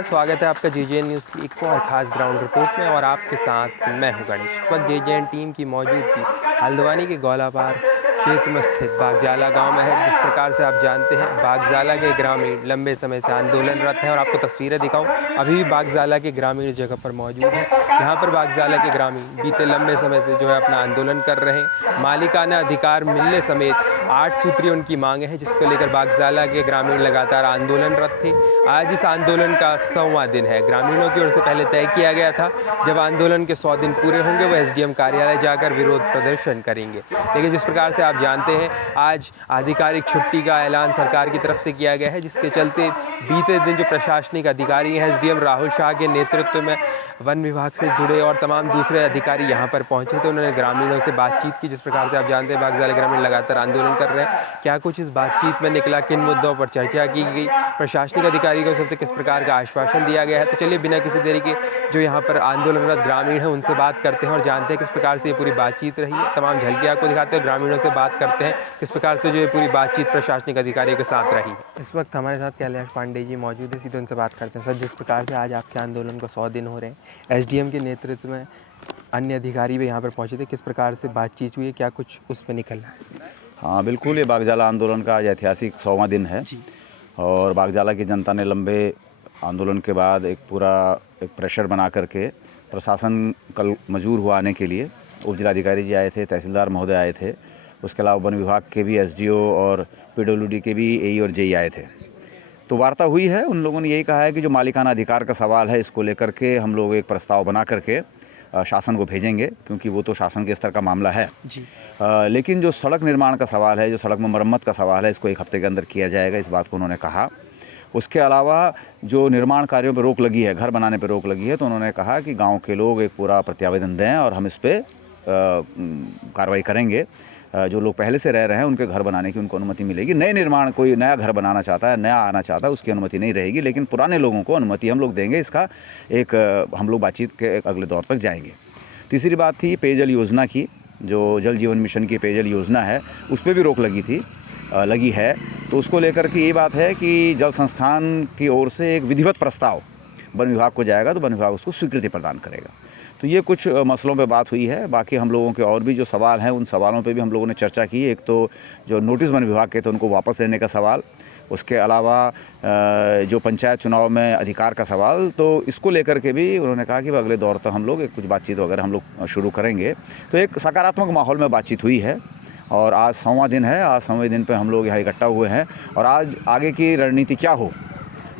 नमस्कार, स्वागत है आपका जेजेएन न्यूज़ की एक और ख़ास ग्राउंड रिपोर्ट में और आपके साथ मैं हूं गणेश। इस वक्त जेजेएन टीम की मौजूदगी हल्द्वानी के गौलापार क्षेत्र में स्थित बागजाला गांव में है। जिस प्रकार से आप जानते हैं, बागजाला के ग्रामीण लंबे समय से आंदोलनरत हैं और आपको तस्वीरें दिखाऊं, अभी भी बागजाला के ग्रामीण इस जगह पर मौजूद हैं। यहाँ पर बागजाला के ग्रामीण बीते लंबे समय से जो है अपना आंदोलन कर रहे हैं। मालिकाना अधिकार मिलने समेत 8 सूत्रीय उनकी मांगे हैं, जिसको लेकर बागजाला के ग्रामीण लगातार आंदोलनरत थे। आज इस आंदोलन का 100वां दिन है। ग्रामीणों की ओर से पहले तय किया गया था जब आंदोलन के 100 दिन पूरे होंगे वो एसडीएम कार्यालय जाकर विरोध प्रदर्शन करेंगे। लेकिन जिस प्रकार से आप जानते हैं, आज आधिकारिक छुट्टी का ऐलान सरकार की तरफ से किया गया है, जिसके चलते बीते दिन जो प्रशासनिक अधिकारी हैं एसडीएम राहुल शाह के नेतृत्व में वन विभाग से जुड़े और तमाम दूसरे अधिकारी यहाँ पर पहुँचे थे। उन्होंने ग्रामीणों से बातचीत की। जिस प्रकार से आप जानते हैं, बागजाला ग्रामीण लगातार आंदोलन कर रहे हैं। क्या कुछ इस बातचीत में निकला, किन मुद्दों पर चर्चा की गई, प्रशासनिक अधिकारी को सबसे किस प्रकार का आश्वासन दिया गया है, तो चलिए बिना किसी देरी के जो यहाँ पर आंदोलनरत ग्रामीण हैं उनसे बात करते हैं और जानते हैं किस प्रकार से ये पूरी बातचीत रही है। तमाम झलकियाँ आपको दिखाते हैं, ग्रामीणों से बात करते हैं किस प्रकार से जो ये पूरी बातचीत प्रशासनिक अधिकारियों के साथ रही। इस वक्त हमारे साथ कैलाश पांडे जी मौजूद है, सीधे उनसे बात करते हैं। सर, जिस प्रकार से आज आपके आंदोलन को 100 दिन हो रहे हैं, एसडीएम के नेतृत्व में अन्य अधिकारी भी यहाँ पर पहुँचे थे, किस प्रकार से बातचीत हुई है, क्या कुछ उस पर निकल रहा है? हाँ बिल्कुल, ये बागजाला आंदोलन का आज ऐतिहासिक 100वां दिन है और बागजाला की जनता ने लंबे आंदोलन के बाद एक प्रेशर बना करके प्रशासन कल मजबूर हुआ आने के लिए। उप जिलाधिकारी जी आए थे, तहसीलदार महोदय आए थे, उसके अलावा वन विभाग के भी एसडीओ और पीडब्ल्यूडी के भी एई और जेई आए थे। तो वार्ता हुई है। उन लोगों ने यही कहा है कि जो मालिकाना अधिकार का सवाल है, इसको लेकर के हम लोग एक प्रस्ताव बना करके शासन को भेजेंगे, क्योंकि वो तो शासन के स्तर का मामला है जी। लेकिन जो सड़क निर्माण का सवाल है, जो सड़क में मरम्मत का सवाल है, इसको 1 हफ्ते के अंदर किया जाएगा, इस बात को उन्होंने कहा। उसके अलावा जो निर्माण कार्यों पर रोक लगी है, घर बनाने पर रोक लगी है, तो उन्होंने कहा कि गांव के लोग एक पूरा प्रत्यावेदन दें और हम इस पर कार्रवाई करेंगे। जो लोग पहले से रह रहे हैं उनके घर बनाने की उनको अनुमति मिलेगी। नए निर्माण, कोई नया घर बनाना चाहता है, नया आना चाहता है, उसकी अनुमति नहीं रहेगी, लेकिन पुराने लोगों को अनुमति हम लोग देंगे। इसका एक हम लोग बातचीत के अगले दौर तक जाएंगे। तीसरी बात थी पेयजल योजना की, जो जल जीवन मिशन की पेयजल योजना है, उस पर भी रोक लगी है। तो उसको लेकर के ये बात है कि जल संस्थान की ओर से एक विधिवत प्रस्ताव वन विभाग को जाएगा, तो वन विभाग उसको स्वीकृति प्रदान करेगा। तो ये कुछ मसलों पे बात हुई है। बाकी हम लोगों के और भी जो सवाल हैं, उन सवालों पे भी हम लोगों ने चर्चा की। एक तो जो नोटिस वन विभाग के थे उनको वापस लेने का सवाल, उसके अलावा जो पंचायत चुनाव में अधिकार का सवाल, तो इसको लेकर के भी उन्होंने कहा कि अगले दौर तक हम लोग कुछ बातचीत वगैरह हम लोग शुरू करेंगे। तो एक सकारात्मक माहौल में बातचीत हुई है और आज 100वां दिन है। आज 100वें दिन पे हम लोग यहाँ इकट्ठा हुए हैं और आज आगे की रणनीति क्या हो,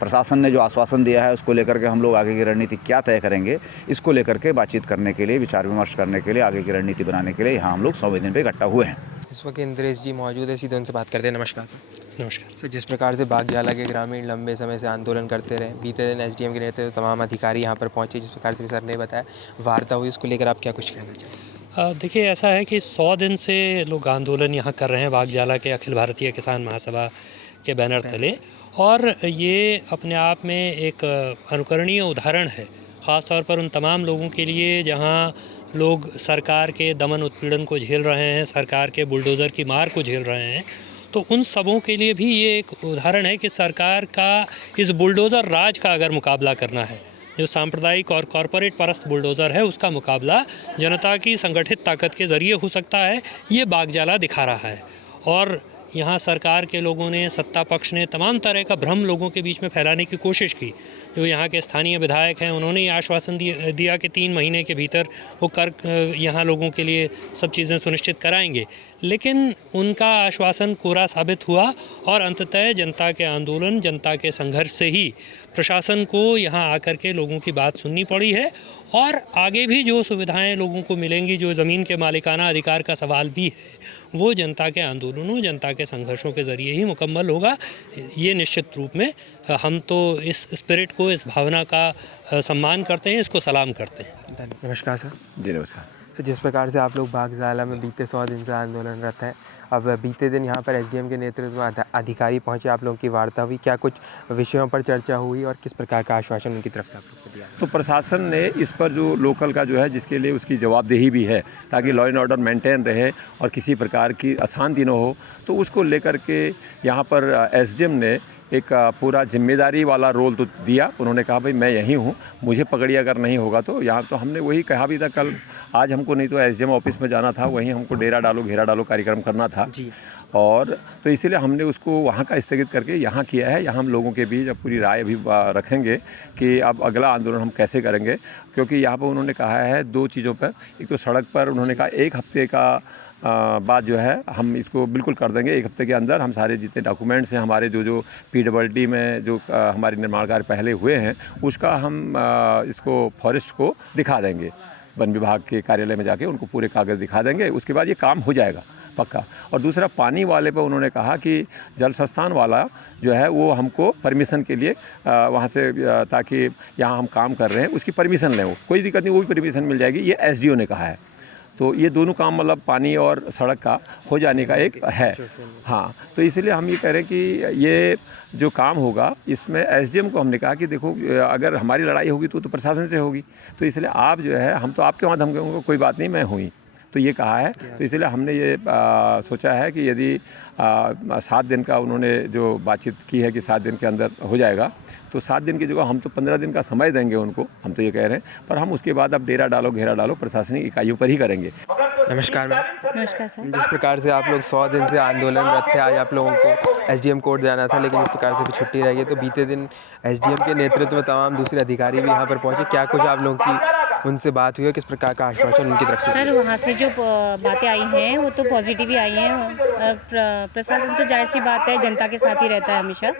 प्रशासन ने जो आश्वासन दिया है उसको लेकर के हम लोग आगे की रणनीति क्या तय करेंगे, इसको लेकर के बातचीत करने के लिए, विचार विमर्श करने के लिए, आगे की रणनीति बनाने के लिए यहाँ हम लोग 100वें दिन पे इकट्ठा हुए हैं। इस वक्त इंद्रेश जी मौजूद है, सीधे उनसे बात करते हैं। नमस्कार सर। नमस्कार सर, जिस प्रकार से बागजाला के ग्रामीण लंबे समय से आंदोलन करते रहे, बीते दिन एसडीएम के नेतृत्व तमाम अधिकारी यहाँ पर पहुँचे, जिस प्रकार से सर ने बताया वार्ता हुई, उसको लेकर आप क्या कुछ कहना चाहिए? देखिए, ऐसा है कि 100 दिन से लोग आंदोलन यहाँ कर रहे हैं बागजाला के अखिल भारतीय किसान महासभा के बैनर तले, और ये अपने आप में एक अनुकरणीय उदाहरण है, ख़ास तौर पर उन तमाम लोगों के लिए जहाँ लोग सरकार के दमन उत्पीड़न को झेल रहे हैं, सरकार के बुलडोज़र की मार को झेल रहे हैं। तो उन सबों के लिए भी ये एक उदाहरण है कि सरकार का इस बुलडोज़र राज का अगर मुकाबला करना है, जो सांप्रदायिक और कॉरपोरेट परस्त बुलडोज़र है, उसका मुकाबला जनता की संगठित ताकत के ज़रिए हो सकता है। ये बागजाला दिखा रहा है। और यहाँ सरकार के लोगों ने, सत्ता पक्ष ने तमाम तरह का भ्रम लोगों के बीच में फैलाने की कोशिश की। जो यहाँ के स्थानीय विधायक हैं, उन्होंने ये आश्वासन दिया कि 3 महीने के भीतर वो कर यहाँ लोगों के लिए सब चीज़ें सुनिश्चित कराएंगे, लेकिन उनका आश्वासन कोरा साबित हुआ और अंततः जनता के आंदोलन, जनता के संघर्ष से ही प्रशासन को यहाँ आकर के लोगों की बात सुननी पड़ी है। और आगे भी जो सुविधाएं लोगों को मिलेंगी, जो ज़मीन के मालिकाना अधिकार का सवाल भी है, वो जनता के आंदोलनों, जनता के संघर्षों के ज़रिए ही मुकम्मल होगा। ये निश्चित रूप में हम तो इस स्पिरिट को, इस भावना का सम्मान करते हैं, इसको सलाम करते हैं। नमस्कार सर। जी नमस्कार सर, जिस प्रकार से आप लोग बागजाला में बीते 100 दिन से आंदोलनरत हैं, अब बीते दिन यहाँ पर एसडीएम के नेतृत्व में अधिकारी पहुँचे, आप लोगों की वार्ता हुई, क्या कुछ विषयों पर चर्चा हुई और किस प्रकार का आश्वासन उनकी तरफ से आप लोग को दिया? तो प्रशासन ने इस पर जो लोकल का जो है, जिसके लिए उसकी जवाबदेही भी है, ताकि लॉ एंड ऑर्डर मेंटेन रहे और किसी प्रकार की अशांति न हो, तो उसको लेकर के यहाँ पर एसडीएम ने एक पूरा जिम्मेदारी वाला रोल तो दिया। उन्होंने कहा भाई मैं यहीं हूँ, मुझे पकड़िए अगर नहीं होगा तो। यहाँ तो हमने वही कहा भी था कल, आज हमको नहीं तो एसडीएम ऑफिस में जाना था, वहीं हमको डेरा डालो घेरा डालो कार्यक्रम करना था जी। और तो इसीलिए हमने उसको वहाँ का स्थगित करके यहाँ किया है। यहाँ हम लोगों के बीच अब पूरी राय भी रखेंगे कि अब अगला आंदोलन हम कैसे करेंगे, क्योंकि यहाँ पर उन्होंने कहा है 2 चीज़ों पर। एक तो सड़क पर उन्होंने कहा 1 हफ्ते का बाद जो है हम इसको बिल्कुल कर देंगे। 1 हफ्ते के अंदर हम सारे जितने डॉक्यूमेंट्स हैं हमारे जो PWD में जो हमारे निर्माण कार्य पहले हुए हैं उसका हम इसको फॉरेस्ट को दिखा देंगे, वन विभाग के कार्यालय में जाके उनको पूरे कागज़ दिखा देंगे। उसके बाद ये काम हो जाएगा पक्का। और दूसरा पानी वाले पे उन्होंने कहा कि जल संस्थान वाला जो है वो हमको परमिशन के लिए वहाँ से ताकि यहाँ हम काम कर रहे हैं उसकी परमिशन लें, वो कोई दिक्कत नहीं, वो भी परमिशन मिल जाएगी, ये SDO ने कहा है। तो ये दोनों काम मतलब पानी और सड़क का हो जाने का एक है। हाँ, तो इसलिए हम ये कह रहे हैं कि ये जो काम होगा इसमें SDM को हमने कहा कि देखो अगर हमारी लड़ाई होगी तो प्रशासन से होगी, तो इसलिए आप जो है हम तो आपके वहाँ धमकेंगे, कोई बात नहीं मैं हूँ ही, तो ये कहा है। तो इसलिए हमने ये सोचा है कि यदि 7 दिन का उन्होंने जो बातचीत की है कि 7 दिन के अंदर हो जाएगा, तो 7 दिन की जगह हम तो 15 दिन का समय देंगे उनको, हम तो ये कह रहे हैं। पर हम उसके बाद अब डेरा डालो घेरा डालो प्रशासनिक इकाइयों पर ही करेंगे। नमस्कार मैम। नमस्कार सर। जिस प्रकार से आप लोग 100 दिन से आंदोलनरत थे, आज आप लोगों को SDM कोर्ट जाना था, लेकिन इस प्रकार से भी छुट्टी रह गई, तो बीते दिन SDM के नेतृत्व में तमाम दूसरे अधिकारी भी यहाँ पर पहुँचे। क्या कुछ आप लोगों की उनसे बात हुई है, किस प्रकार का आश्वासन उनकी तरफ से? सर वहाँ से जो बातें आई हैं वो तो पॉजिटिव ही आई हैं। प्रशासन तो जाहिर सी बात है जनता के साथ ही रहता है हमेशा,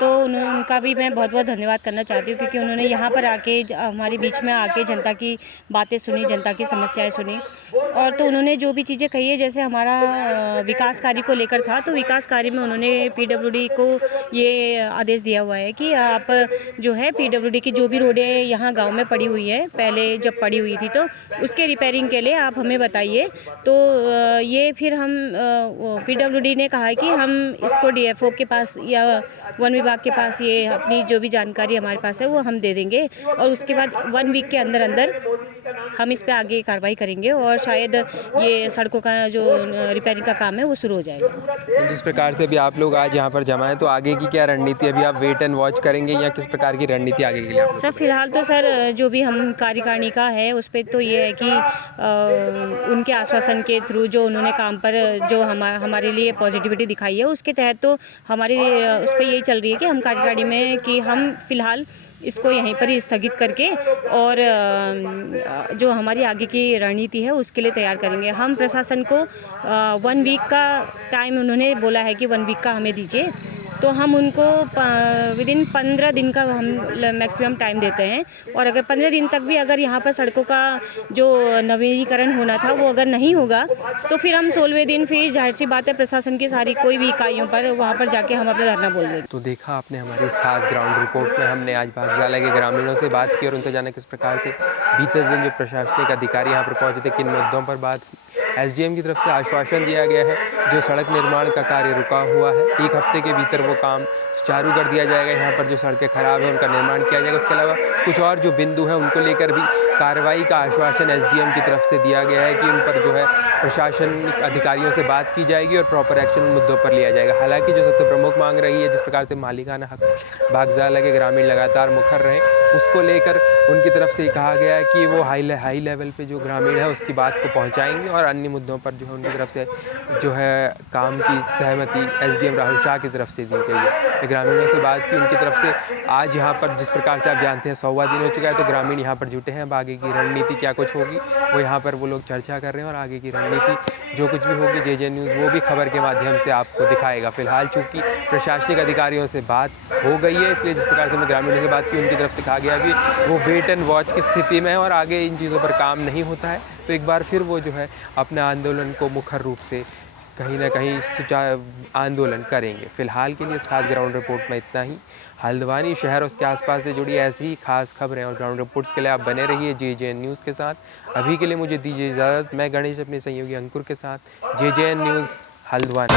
तो उनका भी मैं बहुत बहुत धन्यवाद करना चाहती हूँ, क्योंकि उन्होंने यहाँ पर आके हमारे बीच में आके जनता की बातें सुनी, जनता की समस्याएं सुनी। और तो उन्होंने जो भी चीज़ें कही है, जैसे हमारा विकास कार्य को लेकर था, तो विकास कार्य में उन्होंने PWD को ये आदेश दिया हुआ है कि आप जो है PWD की जो भी रोडें यहाँ गाँव में पड़ी हुई है, पहले जब पड़ी हुई थी, तो उसके रिपेयरिंग के लिए आप हमें बताइए। तो ये फिर हम PWD ने कहा है कि हम इसको DFO के पास या वन विभाग के पास ये अपनी जो भी जानकारी हमारे पास है वो हम दे देंगे, और उसके बाद 1 वीक के अंदर अंदर हम इस पे आगे कार्रवाई करेंगे और शायद ये सड़कों का जो रिपेयरिंग का काम है वो शुरू हो जाएगा। जिस प्रकार से अभी आप लोग आज यहाँ पर जमा हैं, तो आगे की क्या रणनीति, अभी आप वेट एंड वॉच करेंगे या किस प्रकार की रणनीति आगे के लिए? सर फिलहाल तो सर जो भी हम कार्यकारिणी का है उस पर तो ये है कि उनके आश्वासन के थ्रू जो उन्होंने काम पर जो हमारे लिए पॉजिटिविटी दिखाई है उसके तहत तो हमारी उस पर यही चल रही है कि हम कार्यकारिणी में कि हम फिलहाल इसको यहीं पर ही स्थगित करके और जो हमारी आगे की रणनीति है उसके लिए तैयार करेंगे। हम प्रशासन को 1 वीक का टाइम उन्होंने बोला है कि 1 वीक का हमें दीजिए, तो हम उनको विदिन 15 दिन का हम मैक्सिमम टाइम देते हैं। और अगर 15 दिन तक भी अगर यहाँ पर सड़कों का जो नवीनीकरण होना था वो अगर नहीं होगा, तो फिर हम 16वें दिन फिर जाहिर सी बात है प्रशासन की सारी कोई भी इकाइयों पर वहाँ पर जाके हम अपना धरना बोल देंगे। तो देखा आपने हमारी इस खास ग्राउंड रिपोर्ट में, हमने आज बागजाला के ग्रामीणों से बात की और उनसे जाना किस प्रकार से बीते दिन जो प्रशासनिक अधिकारी यहाँ पर पहुँचे थे, किन मुद्दों पर बात हुई। SDM की तरफ से आश्वासन दिया गया है, जो सड़क निर्माण का कार्य रुका हुआ है 1 हफ्ते के भीतर वो काम सुचारू कर दिया जाएगा। यहाँ पर जो सड़कें खराब हैं उनका निर्माण किया जाएगा। उसके अलावा कुछ और जो बिंदु हैं उनको लेकर भी कार्रवाई का आश्वासन SDM की तरफ से दिया गया है कि उन पर जो है प्रशासनिक अधिकारियों से बात की जाएगी और प्रॉपर एक्शन उन मुद्दों पर लिया जाएगा। हालांकि जो सबसे प्रमुख मांग रही है, जिस प्रकार से मालिकाना हक बागजाला के ग्रामीण लगातार मुखर रहे, उसको लेकर उनकी तरफ से कहा गया है कि वो हाई लेवल पे जो ग्रामीण है उसकी बात को पहुंचाएंगे और अन्य मुद्दों पर जो है उनकी तरफ से जो है काम की सहमति SDM राहुल शाह की तरफ से दी गई है। ग्रामीणों से बात की, उनकी तरफ से आज यहाँ पर जिस प्रकार से आप जानते हैं 100वां दिन हो चुका है, तो ग्रामीण यहाँ पर जुटे हैं। अब आगे की रणनीति क्या कुछ होगी वो यहाँ पर वो लोग चर्चा कर रहे हैं और आगे की रणनीति जो कुछ भी होगी JJ न्यूज़ वो भी खबर के माध्यम से आपको दिखाएगा। फिलहाल चूँकि प्रशासनिक अधिकारियों से बात हो गई है, इसलिए जिस प्रकार से मैं ग्रामीणों से बात की उनकी तरफ से कहा गया भी वो वेट एंड वॉच की स्थिति में है और आगे इन चीज़ों पर काम नहीं होता है तो एक बार फिर वो जो है अपने आंदोलन को मुखर रूप से कहीं ना कहीं आंदोलन करेंगे। फ़िलहाल के लिए इस खास ग्राउंड रिपोर्ट में इतना ही। हल्द्वानी शहर और उसके आसपास से जुड़ी ऐसी ही खास खबरें और ग्राउंड रिपोर्ट्स के लिए आप बने रहिए JJ न्यूज़ के साथ। अभी के लिए मुझे दीजिए इजाज़त। मैं गणेश अपने सहयोगी अंकुर के साथ, JJ न्यूज़ हल्द्वानी।